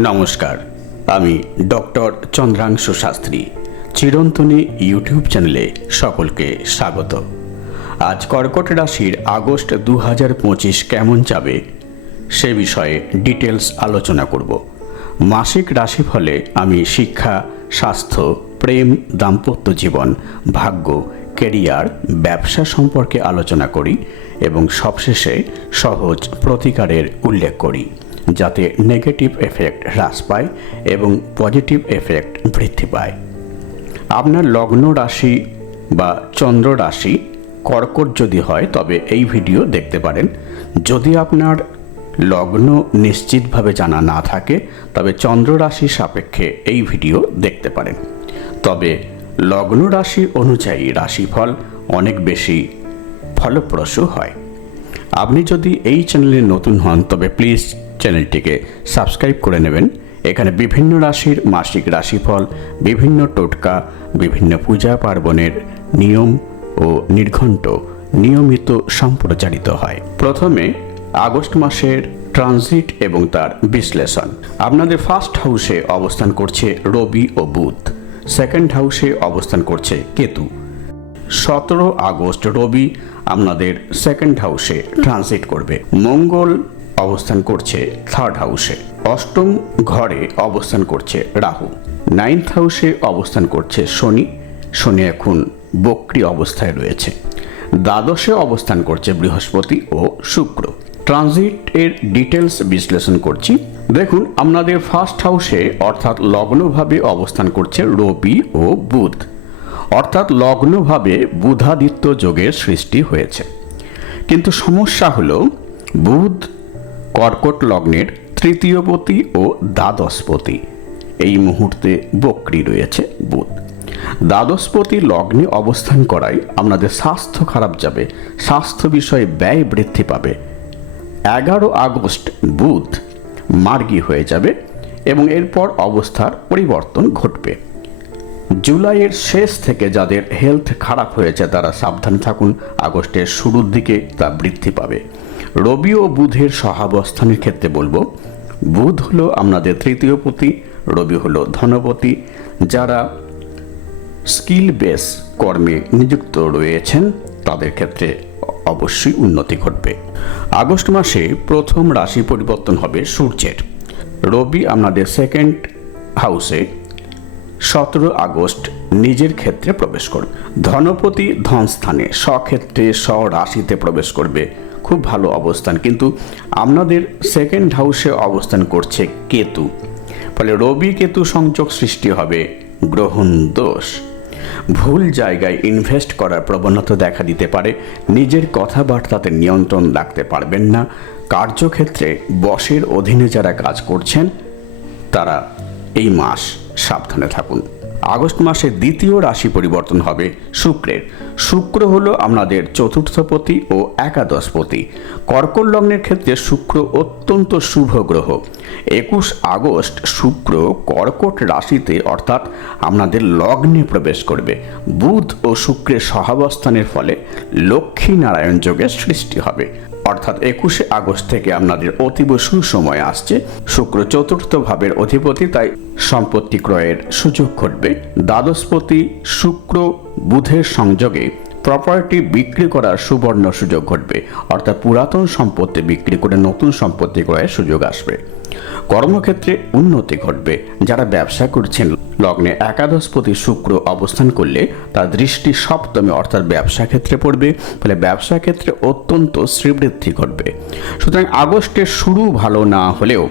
নমস্কার, আমি doctor চন্দ্রাংশু Shastri. চিরন্তনী YouTube চ্যানেলে সকলকে স্বাগত। আজ কর্কট রাশির আগস্ট 2025 কেমন যাবে সে বিষয়ে ডিটেলস আলোচনা করব। মাসিক রাশিফলে আমি শিক্ষা, স্বাস্থ্য, প্রেম, দাম্পত্য জীবন, ভাগ্য, কেরিয়ার, ব্যবসা সম্পর্কে আলোচনা করি এবং সবশেষে সহজ প্রতিকারের উল্লেখ করি, যাতে নেগেটিভ এফেক্ট হ্রাস পায় এবং পজিটিভ এফেক্ট বৃদ্ধি পায়। আপনার লগ্ন রাশি বা চন্দ্র রাশি কর্কট যদি হয় তবে এই ভিডিও দেখতে পারেন। যদি আপনার লগ্ন নিশ্চিতভাবে জানা না থাকে তবে চন্দ্র রাশি সাপেক্ষে এই ভিডিও দেখতে পারেন। তবে লগ্ন রাশি অনুযায়ী রাশিফল অনেক বেশি ফলপ্রসূ হয়। আপনি যদি এই চ্যানেলে নতুন হন তবে প্লিজ চ্যানেলটিকে সাবস্ক্রাইব করে নেবেন। এখানে বিভিন্ন রাশির মাসিক রাশিফল, বিভিন্ন টোটকা, বিভিন্ন পূজা পার্বণের নিয়ম ও নির্ঘণ্ট নিয়মিত সম্প্রচারিত হয়। প্রথমে আগস্ট মাসের ট্রানজিট এবং তার বিশ্লেষণ। আপনাদের ফার্স্ট হাউসে অবস্থান করছে রবি ও বুধ, সেকেন্ড হাউসে অবস্থান করছে কেতু। 17 আগস্ট রবি আপনাদের সেকেন্ড হাউসে ট্রানজিট করবে। মঙ্গল অবস্থান করছে থার্ড হাউসে। অষ্টম ঘরে অবস্থান করছে রাহু। 9th হাউসে অবস্থান করছে শনি। শনি এখন বক্রী অবস্থায় রয়েছে। দ্বাদশে অবস্থান করছে বৃহস্পতি ও শুক্র। ট্রানজিট এর ডিটেলস বিশ্লেষণ করছি। দেখুন, আপনাদের ফার্স্ট হাউসে অর্থাৎ লগ্নভাবে অবস্থান করছে রবি ও বুধ, অর্থাৎ লগ্নভাবে বুধাদিত্য যোগের সৃষ্টি হয়েছে। কিন্তু সমস্যা হলো বুধ কর্কট লগ্নের তৃতীয়পতি ও দ্বাদশপতি। এই মুহূর্তে বক্রী রয়েছে বুধ। দ্বাদশপতি লগ্নে অবস্থান করায় আপনাদের স্বাস্থ্য খারাপ যাবে, স্বাস্থ্য বিষয়ে ব্যয় বৃদ্ধি পাবে। 11 আগস্ট বুধ মার্গী হয়ে যাবে এবং এরপর অবস্থার পরিবর্তন ঘটবে। জুলাইয়ের শেষ থেকে যাদের হেলথ খারাপ হয়েছে তারা সাবধান থাকুন। আগস্টের শুরুর দিকে তা বৃদ্ধি পাবে। রবি ও বুধের সহাবস্থানের ক্ষেত্রে বলবো, বুধ হলো আপনাদের তৃতীয়পতি, রবি হলো ধনপতি। যারা স্কিল বেস কর্মে নিযুক্ত রয়েছেন তাদের ক্ষেত্রে অবশ্যই উন্নতি ঘটবে। আগস্ট মাসে প্রথম রাশি পরিবর্তন হবে সূর্যের। রবি আপনাদের সেকেন্ড হাউসে 17 আগস্ট নিজের ক্ষেত্রে প্রবেশ করবে। ধনপতি ধনস্থানে স্বক্ষেত্রে স্বরাশিতে প্রবেশ করবে, খুব ভালো অবস্থান। কিন্তু আপনাদের সেকেন্ড হাউসে অবস্থান করছে কেতু, ফলে রবি কেতু সংযোগ সৃষ্টি হবে গ্রহণ দোষ। ভুল জায়গায় ইনভেস্ট করার প্রবণতা দেখা দিতে পারে। নিজের কথাবার্তাতে নিয়ন্ত্রণ রাখতে পারবেন না। কার্যক্ষেত্রে বসের অধীনে যারা কাজ করছেন তারা এই মাস সাবধানে থাকুন। আগস্ট মাসে দ্বিতীয় রাশি পরিবর্তন হবে শুক্রের। শুক্র হলো আপনাদের চতুর্থপতি ও একাদশপতি। কর্কট লগ্নের ক্ষেত্রে শুক্র অত্যন্ত শুভ গ্রহ। 21 আগস্ট শুক্র কর্কট রাশিতে অর্থাৎ আপনাদের লগ্নে প্রবেশ করবে। বুধ ও শুক্রের সহাবস্থানের ফলে লক্ষ্মী নারায়ণ যোগের সৃষ্টি হবে। অর্থাৎ 21 আগস্ট থেকে আপনাদের অতীব সুসময় আসছে। শুক্র চতুর্থ ভাবের অধিপতি, তাই সম্পত্তি ক্রয়ের সুযোগ ঘটবে। দ্বাদশপতি শুক্র বুধের সংযোগে প্রপার্টি বিক্রি করার সুবর্ণ সুযোগ ঘটবে, অর্থাৎ পুরাতন সম্পত্তি বিক্রি করে নতুন সম্পত্তি ক্রয়ের সুযোগ আসবে। কর্মক্ষেত্রে উন্নতি ঘটবে। যারা ব্যবসা করছেন লগ্নে একাদশপতি শুক্র অবস্থান করলে তার দৃষ্টি সপ্তমে অর্থাৎ ব্যবসা ক্ষেত্রে পড়বে, ফলে ব্যবসা ক্ষেত্রে অত্যন্ত শ্রীবৃদ্ধি ঘটবে। সুতরাং আগস্টের শুরু ভালো না হলেও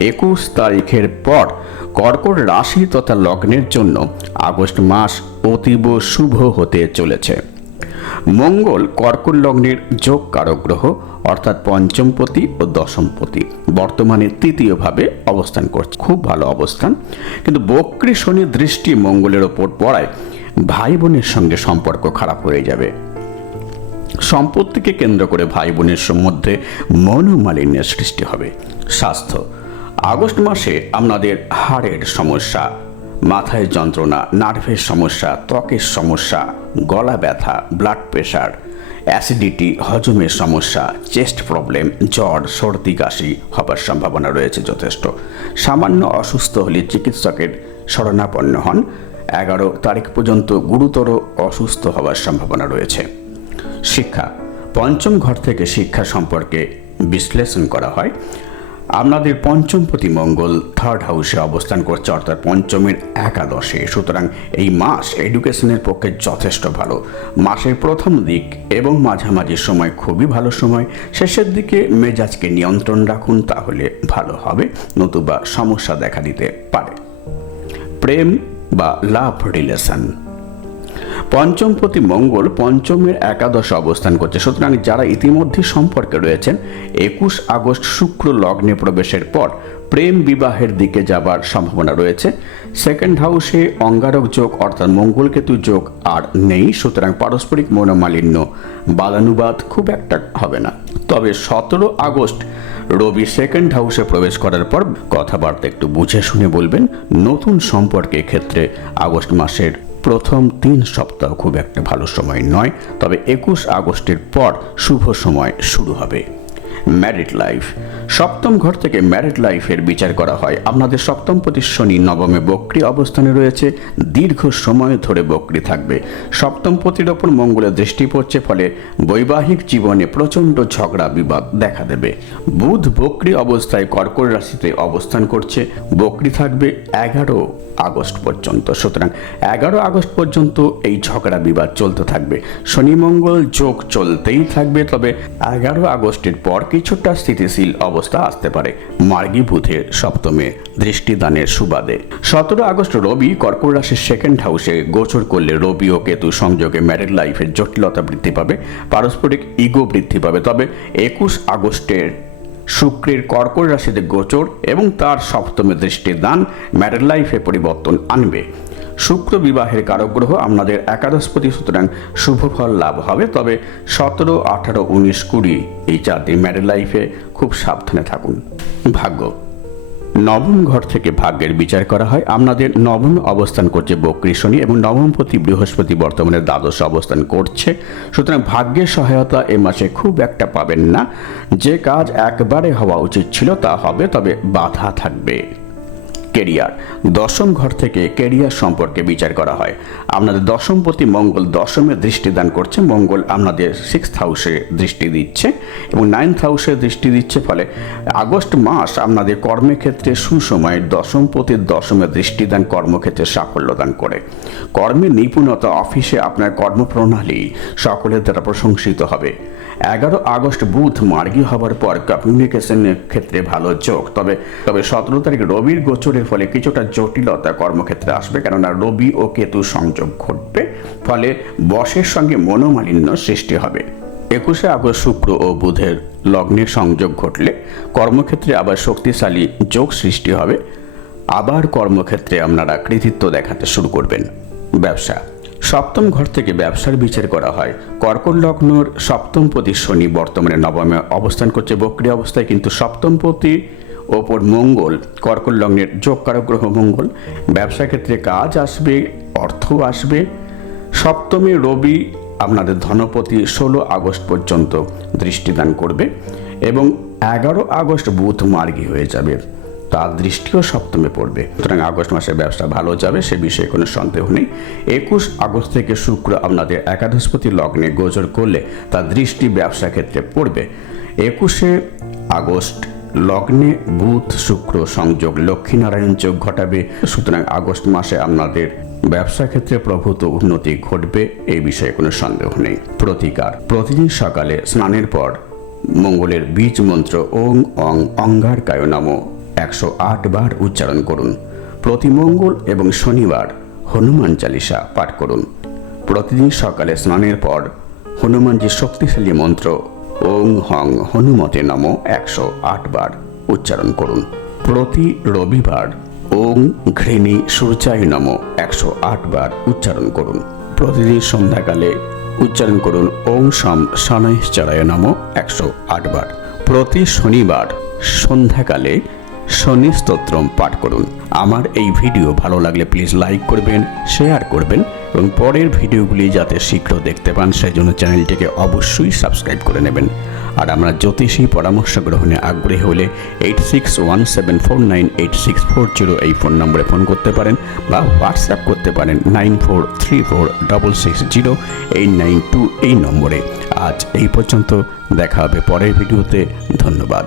21 তারিখের পর কর্কট রাশি তথা লগ্নের জন্য আগস্ট মাস অতীব শুভ হতে চলেছে। মঙ্গল কর্কট লগ্নের যোগ কারক গ্রহ, অর্থাৎ পঞ্চমপতি ও দশমপতি, বর্তমানে তৃতীয়ভাবে অবস্থান করছে, খুব ভালো অবস্থান। কিন্তু বক্রী শনির দৃষ্টি মঙ্গলের ওপর পড়ায় ভাই বোনের সঙ্গে সম্পর্ক খারাপ হয়ে যাবে। সম্পত্তিকে কেন্দ্র করে ভাই বোনের মধ্যে মনোমালিন্যের সৃষ্টি হবে। স্বাস্থ্য, আগস্ট মাসে আপনাদের হাড়ের সমস্যা, মাথায় যন্ত্রণা, নার্ভের সমস্যা, ত্বকের সমস্যা, গলা ব্যথা, ব্লাড প্রেশার অ্যাসিডিটি, হজমের সমস্যা, চেস্ট প্রবলেম, জ্বর, সর্দি, কাশি হবার সম্ভাবনা রয়েছে যথেষ্ট। সামান্য অসুস্থ হলে চিকিৎসকের শরণাপন্ন হন। 11 তারিখ পর্যন্ত গুরুতর অসুস্থ হওয়ার সম্ভাবনা রয়েছে। শিক্ষা, পঞ্চম ঘর থেকে শিক্ষা সম্পর্কে বিশ্লেষণ করা হয়। আপনাদের পঞ্চমপতি মঙ্গল 3rd হাউসে অবস্থান করছে, অর্থাৎ পঞ্চমের একাদশে। সুতরাং এই মাস এডুকেশনের পক্ষে যথেষ্ট ভালো। মাসের প্রথম দিক এবং মাঝামাঝি সময় খুবই ভালো সময়। শেষের দিকে মেজাজকে নিয়ন্ত্রণ রাখুন, তাহলে ভালো হবে, নতুবা সমস্যা দেখা দিতে পারে। প্রেম বা লাভ রিলেশন, পঞ্চমপতি মঙ্গল পঞ্চমের একাদশে অবস্থান করছে। সুতরাং যারা ইতিমধ্যে সম্পর্কে রয়েছেন, 21 আগস্ট শুক্র লগ্নে প্রবেশের পর প্রেম বিবাহের দিকে যাবার সম্ভাবনা রয়েছে। 2nd হাউসে অঙ্গারক যোগ অর্থাৎ মঙ্গলকেতু যোগ আর নেই। সুতরাং পারস্পরিক মনোমালিন্য, বাদানুবাদ খুব একটা হবে না। তবে 17 আগস্ট রবি 2nd হাউসে প্রবেশ করার পর কথাবার্তা একটু বুঝে শুনে বলবেন। নতুন সম্পর্কের ক্ষেত্রে আগস্ট মাসের প্রথম 3 সপ্তাহ খুব একটা ভালো সময় নয়, তবে 21 আগস্টের পর শুভ সময় শুরু হবে। ম্যারিড লাইফ, সপ্তম ঘর থেকে ম্যারিড লাইফের বিচার করা হয়। আপনাদের সপ্তমপতি শনি নবমে বক্রী অবস্থানে রয়েছে, দীর্ঘ সময় ধরে বক্রী থাকবে। সপ্তমপতির ওপর মঙ্গলের দৃষ্টি পড়ছে, ফলে বৈবাহিক জীবনে প্রচণ্ড ঝগড়া বিবাদ দেখা দেবে। বুধ বক্রী অবস্থায় কর্কট রাশিতে অবস্থান করছে, বক্রী থাকবে 11 আগস্ট পর্যন্ত। সুতরাং 11 আগস্ট পর্যন্ত এই ঝগড়া বিবাদ চলতে থাকবে। শনি মঙ্গল যোগ চলতেই থাকবে, তবে 11 আগস্টের পর কিছুটা স্থিতিশীল অবস্থা আসতে পারে মার্গী বুধের সপ্তমে দৃষ্টিদানের সুবাদে। 17 আগস্ট রবি কর্কট রাশির 2nd হাউসে গোচর করলে রবি ও কেতু সংযোগে ম্যারিড লাইফের জটিলতা বৃদ্ধি পাবে, পারস্পরিক ইগো বৃদ্ধি পাবে। তবে 21 আগস্টের শুক্রের কর্কট রাশিতে গোচর এবং তার সপ্তমে দৃষ্টিদান ম্যারিড লাইফে পরিবর্তন আনবে। শুক্র বিবাহের কারক গ্রহ, আপনাদের একাদশপতি, সুতরাং শুভ ফল লাভ হবে। তবে 17, 18, 19, 20 এই 4 দিন ম্যারিড লাইফে খুব সাবধানে থাকুন। ভাগ্য, নবম ঘর থেকে ভাগ্যের বিচার করা হয়। আপনাদের নবম অবস্থান করছে বক্রী শনি এবং নবমপতি বৃহস্পতি বর্তমানে দ্বাদশে অবস্থান করছে। সুতরাং ভাগ্যের সহায়তা এ মাসে খুব একটা পাবেন না। যে কাজ একবারে হওয়া উচিত ছিল তা হবে, তবে বাধা থাকবে। কেরিয়ার, দশম ঘর থেকে কেরিয়ার সম্পর্কে বিচার করা হয়। আপনাদের দশমপতি মঙ্গল দশমে দৃষ্টিদান করছে। মঙ্গল আপনাদের 6th হাউসে দৃষ্টি দিচ্ছে এবং 9th হাউসে দৃষ্টি দিচ্ছে, ফলে আগস্ট মাস আপনাদের কর্মক্ষেত্রে সুসময়। দশমপতির দশমে দৃষ্টিদান কর্মক্ষেত্রে সাফল্য দান করে। কর্মের নিপুণতা, অফিসে আপনার কর্মপ্রণালী সকলের দ্বারা প্রশংসিত হবে। 11 আগস্ট বুধ মার্গী হবার পর কমিউনিকেশনের ক্ষেত্রে ভালো যোগ। তবে 17 তারিখ রবির গোচরের ফলে কিছুটা জটিলতা কর্মক্ষেত্রে আসবে, কেননা রবি ও কেতু সংযোগ ঘটবে, ফলে বসের সঙ্গে মনোমালিন্য সৃষ্টি হবে। 21 আগস্ট শুক্র ও বুধের লগ্নের সংযোগ ঘটলে কর্মক্ষেত্রে আবার শক্তিশালী যোগ সৃষ্টি হবে। আবার কর্মক্ষেত্রে আপনারা কৃতিত্ব দেখাতে শুরু করবেন। ব্যবসা, সপ্তম ঘর থেকে ব্যবসার বিচার করা হয়। কর্কট লগ্নর সপ্তমপতি শনি বর্তমানে নবমে অবস্থান করছে বক্রী অবস্থায়, কিন্তু সপ্তমপতি ওপর মঙ্গল, কর্কট লগ্নের যোগকারক গ্রহ মঙ্গল। ব্যবসা ক্ষেত্রে কাজ আসবে, অর্থ আসবে। সপ্তমে রবি আপনাদের ধনপতি 16 আগস্ট পর্যন্ত দৃষ্টিদান করবে এবং 11 আগস্ট বুধ মার্গী হয়ে যাবে, তার দৃষ্টিও সপ্তমে পড়বে। সুতরাং আগস্ট মাসে ব্যবসা ভালো যাবে, সে বিষয়ে কোনো সন্দেহ নেই। 21 আগস্ট থেকে শুক্র আপনাদের একাদশপতি লগ্নে গোচর করলে তার দৃষ্টি ব্যবসা ক্ষেত্রে পড়বে। 21 আগস্ট লগ্নে বুধ শুক্র সংযোগ লক্ষ্মীনারায়ণ যোগ ঘটাবে। সুতরাং আগস্ট মাসে আপনাদের ব্যবসা ক্ষেত্রে প্রভূত উন্নতি ঘটবে, এই বিষয়ে কোনো সন্দেহ নেই। প্রতিকার, প্রতিদিন সকালে স্নানের পর মঙ্গলের বীজ মন্ত্র ওং অং অঙ্গারকায় নমঃ 108 বার উচ্চারণ করুন। প্রতি মঙ্গল এবং শনিবার হনুমান চালিসা পাঠ করুন। প্রতিদিন সকালে স্নানের পর হনুমানজির শক্তিশালী মন্ত্র ওং হং হনুমতে নমঃ 108 বার উচ্চারণ করুন। প্রতি রবিবার ওং ঘৃণী সূর্যায় নমঃ 108 বার উচ্চারণ করুন। প্রতিদিন সন্ধ্যাকালে উচ্চারণ করুন ওং শম শনৈশ্চরায় নমঃ 108 বার। প্রতি শনিবার সন্ধ্যাকালে শনি স্তোত্রম পাঠ করুন। আমার এই ভিডিও ভালো লাগলে প্লিজ লাইক করবেন, শেয়ার করবেন এবং পরের ভিডিওগুলি যাতে শীঘ্র দেখতে পান সেই জন্য চ্যানেলটিকে অবশ্যই সাবস্ক্রাইব করে নেবেন। আর আমরা জ্যোতিষী পরামর্শ গ্রহণে আগ্রহী হলে 8617498640 এই ফোন নম্বরে ফোন করতে পারেন বা হোয়াটসঅ্যাপ করতে পারেন 9434660892 এই নম্বরে। আজ এই পর্যন্ত, দেখা হবে পরের ভিডিওতে। ধন্যবাদ।